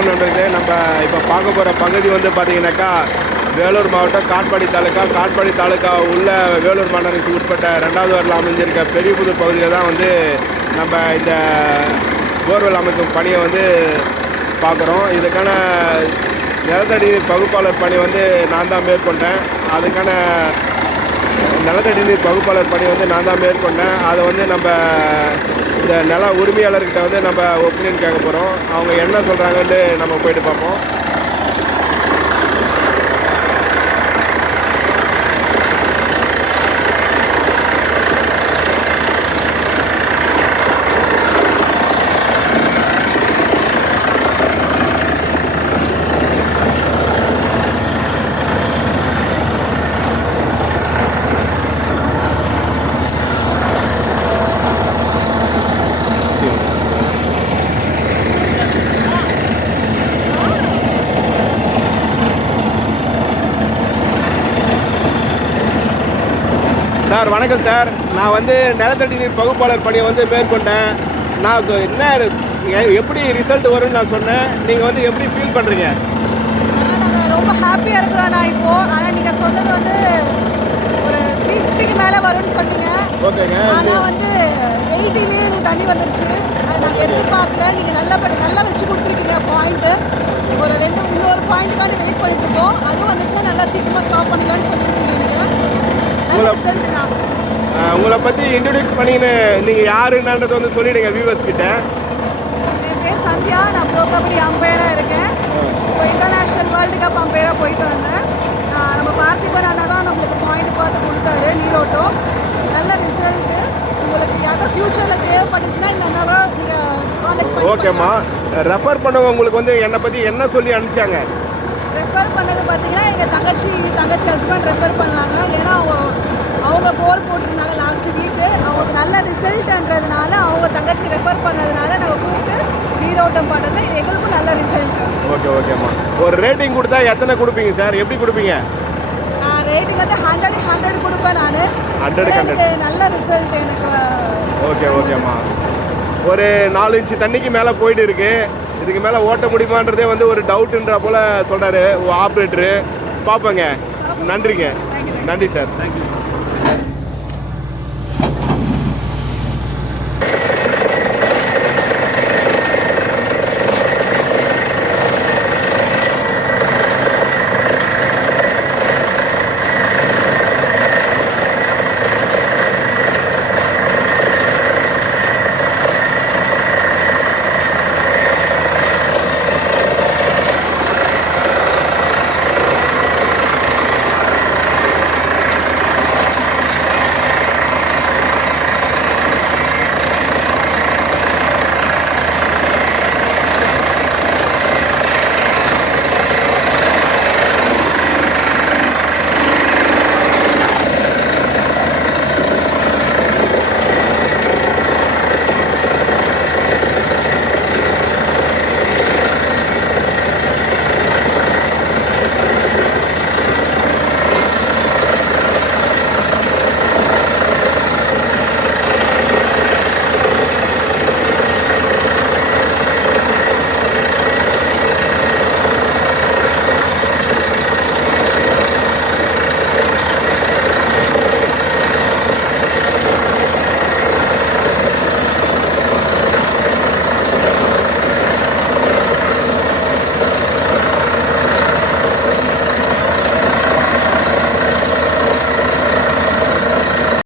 வணக்கம் நண்பர்களே. நம்ம இப்போ பார்க்க போகிற பகுதி வந்து பார்த்தீங்கன்னாக்கா வேலூர் மாவட்டம் காட்பாடி தாலுக்கா உள்ள வேலூர் மாநகருக்கு உட்பட்ட 2வது வார்டில் அமைஞ்சிருக்க பெரியபுதூர் பகுதியில் தான் வந்து நம்ம இந்த போர்வெல் அமைக்கும் பணியை வந்து பார்க்குறோம். இதுக்கான நிலத்தடி நீர் பகுப்பாளர் பணி வந்து நான் தான் மேற்கொண்டேன். அதுக்கான நிலத்தடி நீர் பகுப்பாளர் பணி வந்து நான் தான் மேற்கொண்டேன். அதை வந்து நம்ம இந்த நில உரிமையாளர்கிட்ட வந்து நம்ம ஒப்பீனியன் கேட்க போகிறோம். அவங்க என்ன சொல்கிறாங்கன்னு நம்ம போயிட்டு பார்ப்போம். சார் வணக்கம் சார். நான் வந்து நிலத்தடி நீர் பகுப்பாளர் பணியை வந்து மேற்கொண்டேன். நான் என்ன எப்படி ரிசல்ட் வரும்னு நான் சொன்னேன். நீங்கள் வந்து எப்படி ஃபீல் பண்ணுறீங்க? நாங்கள் ரொம்ப ஹாப்பியாக இருக்கிறோம். நான் இப்போது ஆனால் நீங்கள் சொன்னது வந்து ஒரு 350க்கு மேலே வரும்னு சொன்னீங்க. ஓகேங்க. ஆனால் வந்து 80லேயே தண்ணி வந்துருச்சு. அது நாங்கள் எதிர்பார்க்கல. நீங்கள் நல்லா வச்சு கொடுத்துருக்கீங்க பாயிண்ட்டு. இன்னொரு பாயிண்ட்டுக்காண்டி வெயிட் பண்ணிட்டு இருக்கோம். அதுவும் வந்துச்சுன்னா நல்லா சீக்கிரமாக ஸ்டாப் பண்ணிக்கலாம்னு சொல்லியிருக்கீங்க. உங்களை பற்றி இன்ட்ரடியூஸ் பண்ணின்னு நீங்கள் யாருன்றது வந்து சொல்லிடுங்க வியூவர்ஸ் கிட்ட. என் பேர் சந்தியா. நான் ப்ரோ கபடி அம்பையராக இருக்கேன். இப்போ இன்டர்நேஷ்னல் வேர்ல்டு கப் அம்பையராக போயிட்டு வந்தேன். நம்ம பார்த்திபன் அண்ணா தான் நம்மளுக்கு பாயிண்ட் பார்த்து கொடுத்தாரு. நீரோட்டம் நல்ல ரிசல்ட்டு. உங்களுக்கு யாராவது ஃப்யூச்சரில் தேவைப்பட்டுச்சுன்னா இந்த அண்ணாவை நீங்கள் கான்டாக்ட் பண்ணி. ஓகேம்மா. ரெஃபர் பண்ணவங்க உங்களுக்கு வந்து என்னை பற்றி என்ன சொல்லி அனுப்பிச்சாங்க? ரெஃபர் பண்ணது பார்த்தீங்கன்னா எங்கள் தங்கச்சி ஹஸ்பண்ட் ரெஃபர் பண்ணாங்க. ஏன்னா அவங்க போர் போட்டிருந்தாங்க லாஸ்ட் வீக்கு. அவங்களுக்கு நல்ல ரிசல்ட்ன்றதுனால அவங்க தங்கச்சி ரெஃபர் பண்ணதுனால நம்ம கூப்பிட்டு நீரோட்டம் பண்ணுறது எங்களுக்கும் நல்ல ரிசல்ட். ஓகேம்மா. ஒரு ரேட்டிங் கொடுத்தா எத்தனை கொடுப்பீங்க சார்? எப்படி கொடுப்பீங்க? நான் ரேட்டிங் வந்து 100 கொடுப்பேன். நான் 100 நல்ல ரிசல்ட் எனக்கு. ஓகேம்மா. ஒரு 4 இன்ச்சு தண்ணிக்கு மேலே போயிட்டு இருக்கு. இதுக்கு மேலே ஓட்ட முடியுமான்றதே வந்து ஒரு டவுட்டுன்ற போல் சொல்கிறாரு ஆப்ரேட்டரு. பார்ப்போங்க. நன்றிங்க. நன்றி சார். தேங்க்யூ.